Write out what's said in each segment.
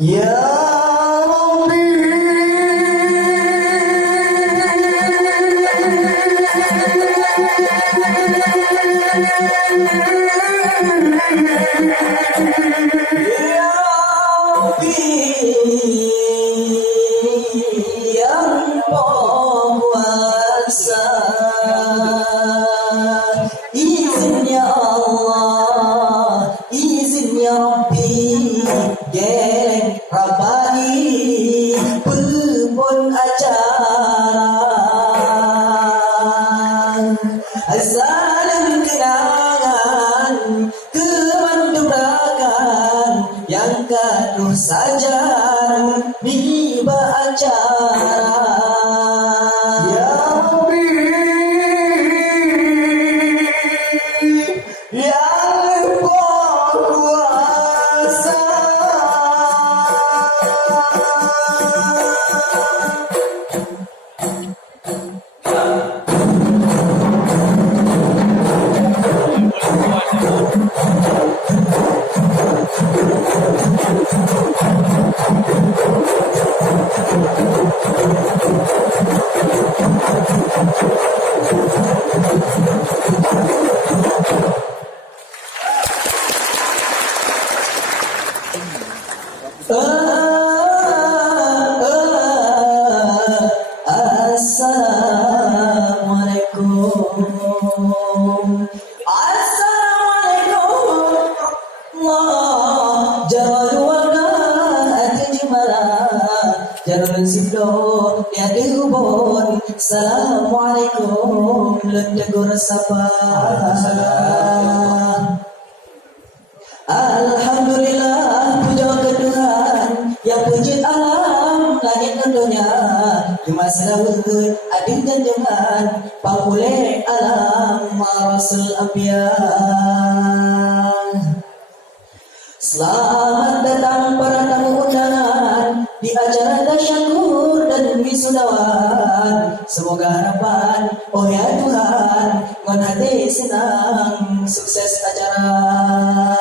Ya Rabbi, Ya Rabbi, yang penguasa, izin ya Allah, izin ya Rabbi, geleng Rapai pun acara, salam kenangan kemandubrakan yang gaduh saja niba acara. Ya Rabbi, yang berkuasa, Assalamualaikum, Assalamualaikum Allah jalan warna atijmala jalan siblo tiada hubun. Assalamualaikum lendegur sapa. Alhamdulillah, puja ke Tuhan yang pencipta alam langit dan dunia, cuma selawat adil dan jangan pangulai alam Rasul Anbiya. Selamat datang para tamu undangan di acara tasyakur dan wisudawan. Semoga harapan, oh ya Tuhan, ngon hati senang, sukses acara.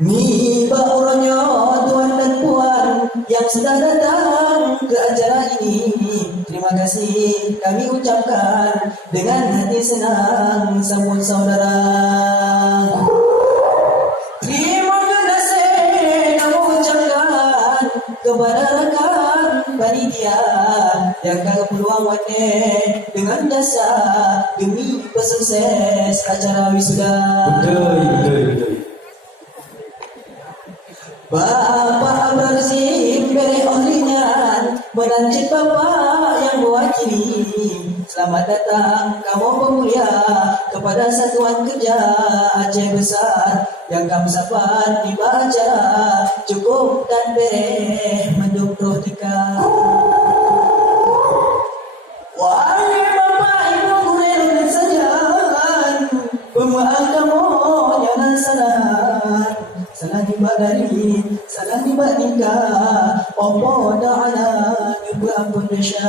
Niba uronyo tuan dan puan yang sudah datang ke acara ini, terima kasih kami ucapkan dengan hati senang sambut saudara. Terima kasih kami ucapkan kepada rekan panitia yang kagak peluang wane dengan jasa demi kesukses acara wisuda. Betul. Bapak Abrazim beri ohlingan menancip Bapak yang mewakili. Selamat datang kamu pemulia kepada Satuan Kerja Aceh Besar yang kamu sahabat dibaca cukup dan beri mendukung tika. Wahai Bapak Ibu guru dan sajan, pemaaf kamu jangan salah dibadari, salah dibandingkan, opo da'ala nyuba ampun desya.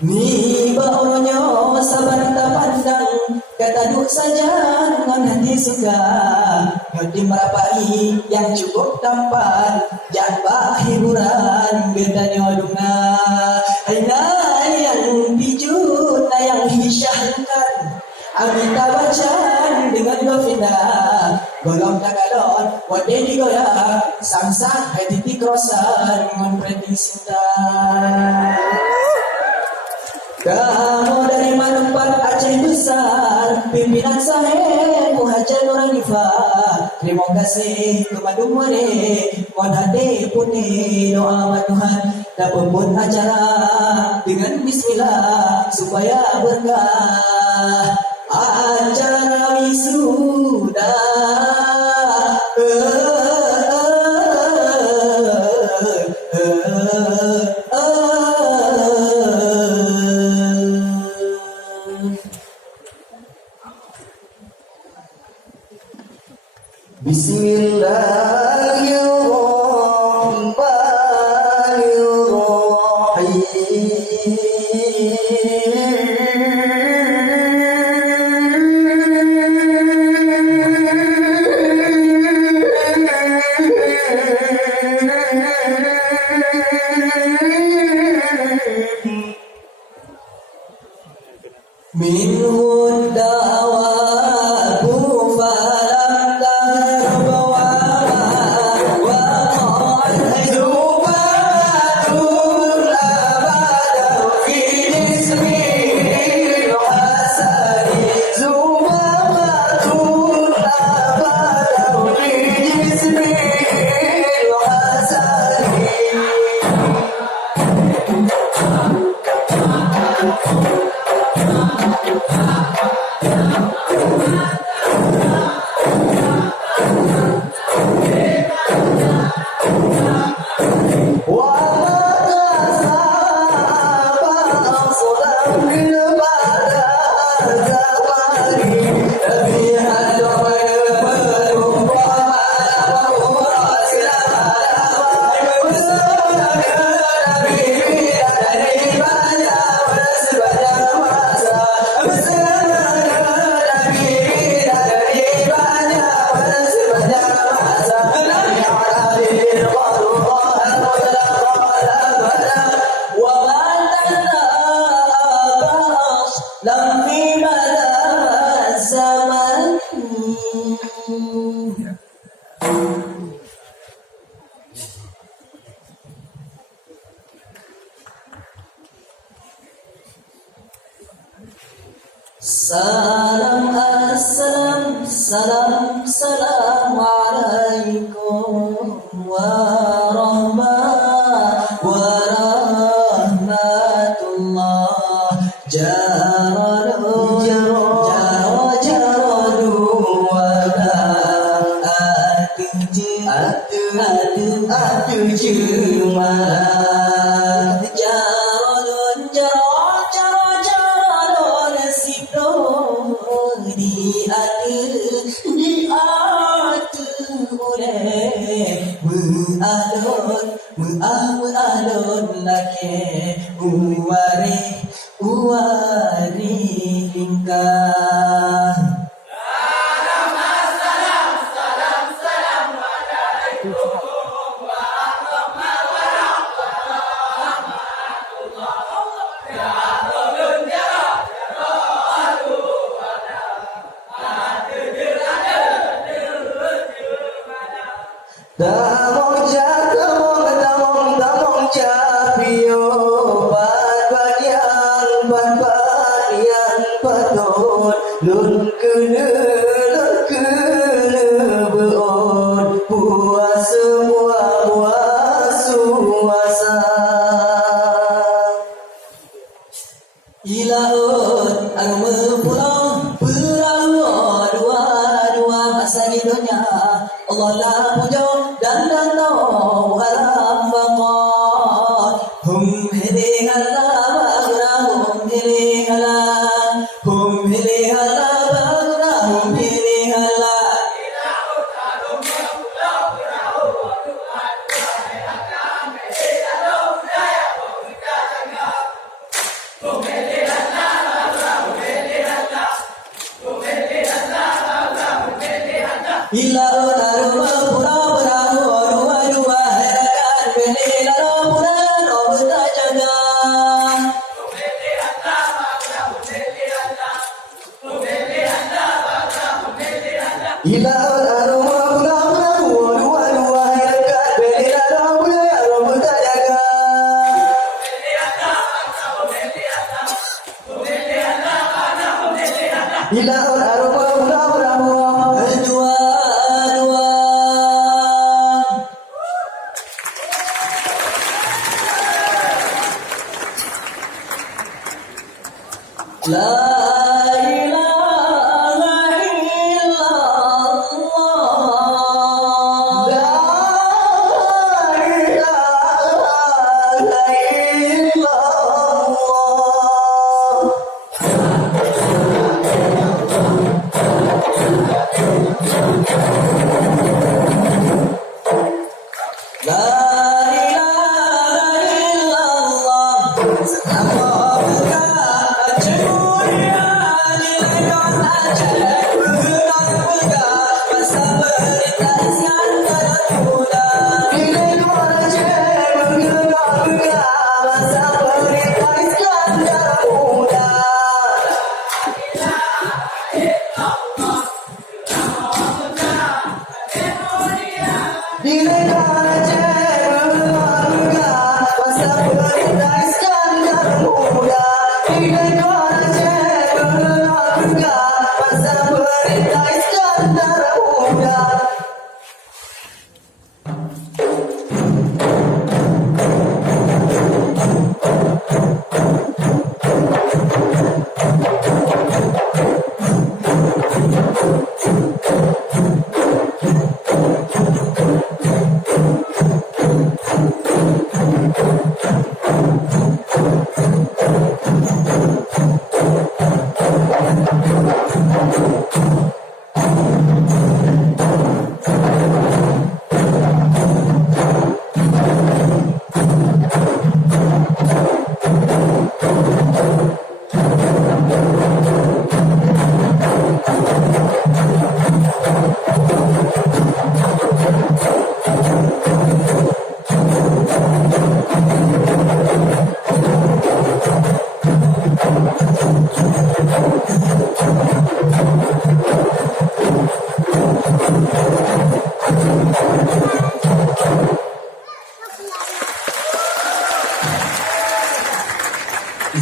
Ni ba'onyo sabar tak pandang, kata duk saja dengan hati suka. Nyodi merapai yang cukup tampan, jangan hiburan beda nyodunga. Hai yang bijut, yang hisyahkan, Amita bacan dengan gofina golong tagalon wade digoyak sang-sang hai titik krosan ngon prediksi. Kamu dari Manumpat Aceh Besar, pimpinan saya Muhajar Nurhanifah. Terima kasih kepada mane mohon hati puni doa Tuhan dapat pun acara dengan bismillah supaya berkah acara wisuda. Bismillahirrahmanirrahim. منه الدواب فلم تهرب وقعت ذبابة الأبد في جسمي الحسن ذبابة الأبد في جسمي الحسن Salam assalam salam salam alaikum warahmatullah jaradu jaradu wala atu jumala jaradun jaradun sipro di atu oleh mu'alun lake uwari lingkah. Damong capio ban yang patut lun kena beon puasa puasa ilaut agama pulang perahu dua masa di dunia Allah la puja dan tahu alam baqa hum hili Allah hum hili Allah hum hili Allah hum hili Allah Ila utaruma pura dua harakan beli lalu pura robta jaga. Ila utaruma pura dua harakan beli lalu pura robta jaga. Ila utaruma pura dua La ilaha illallah La ilaha illallah La ilaha illallah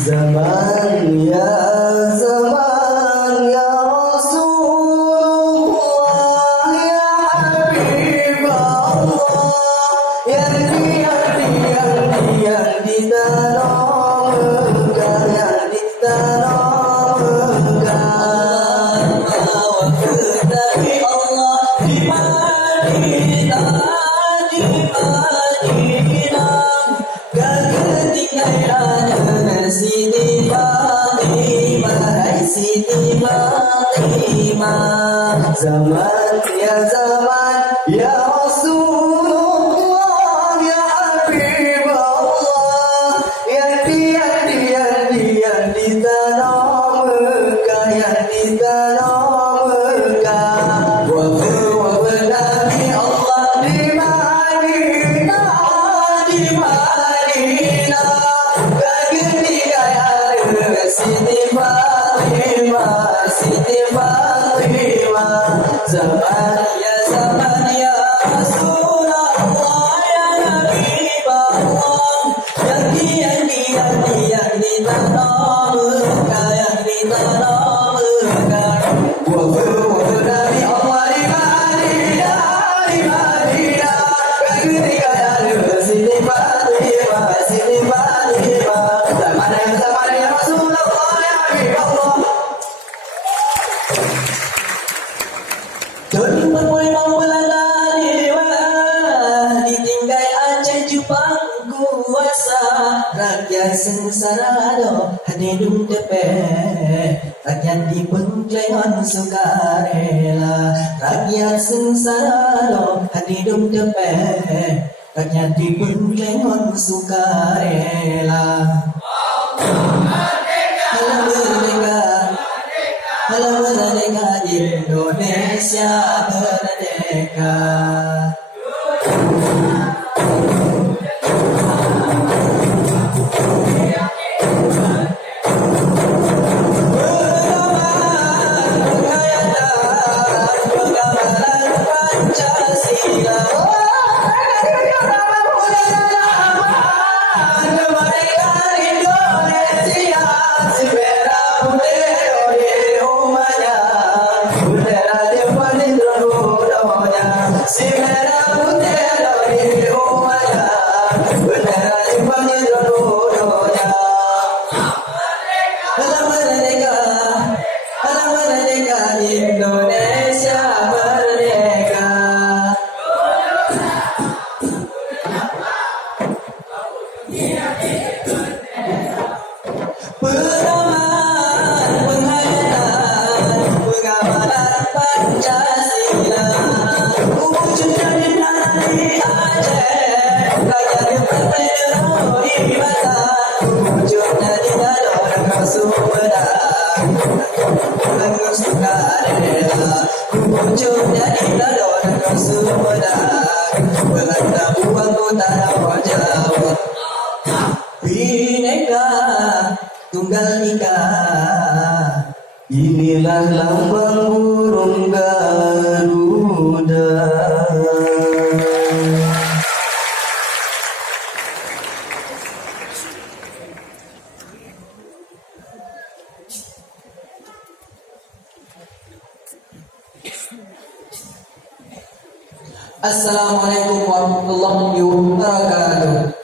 Zaman ya zaman ya Rasulullah ya Habib Allah yang di tanah Mekah yang di tanah Mekah Nabi Allah di Madinah ketinggalan Siti Fatimah Siti Fatimah zaman ya Rasulullah ya Habib Allah yang di tanah Mekah yang di tanah Mekah wafat Nabi Allah di Madinah Siti Fatimah zaman ya Rasulullah ya Habib Allah yang di tanah Mekah yang di tanah Mekah wafat Nabi Allah di Madinah ketinggalan Siti Fatimah zaman ya Rasulullah ya Habib Allah. Doni berpoimang Belanda ditinggal Aceh Jepang kuasa rakyat sengsara do hadidung tepe rakyat dipengklengon sukarela rakyat sengsara do hadidung tepe rakyat dipengklengon sukarela. Halam merdeka Indonesia merdeka. Pengamalan Pancasila. Kemerdekaan Indonesia si merah putih umumnya bendera depan hidronya si merah putih umumnya bendera depan hidronya. Halam merdeka Indonesia merdeka. Pengamalan Pancasila wujudnya di Aceh rakyat yang berterori mata wujudnya di dalam Sumedang dengan sukarela wujudnya di dalam Sumedang Belanda buang tanah Jawa Bhinneka Tunggal Ika. Inilah lambang burung Garuda. Assalamualaikum warahmatullahi wabarakatuh.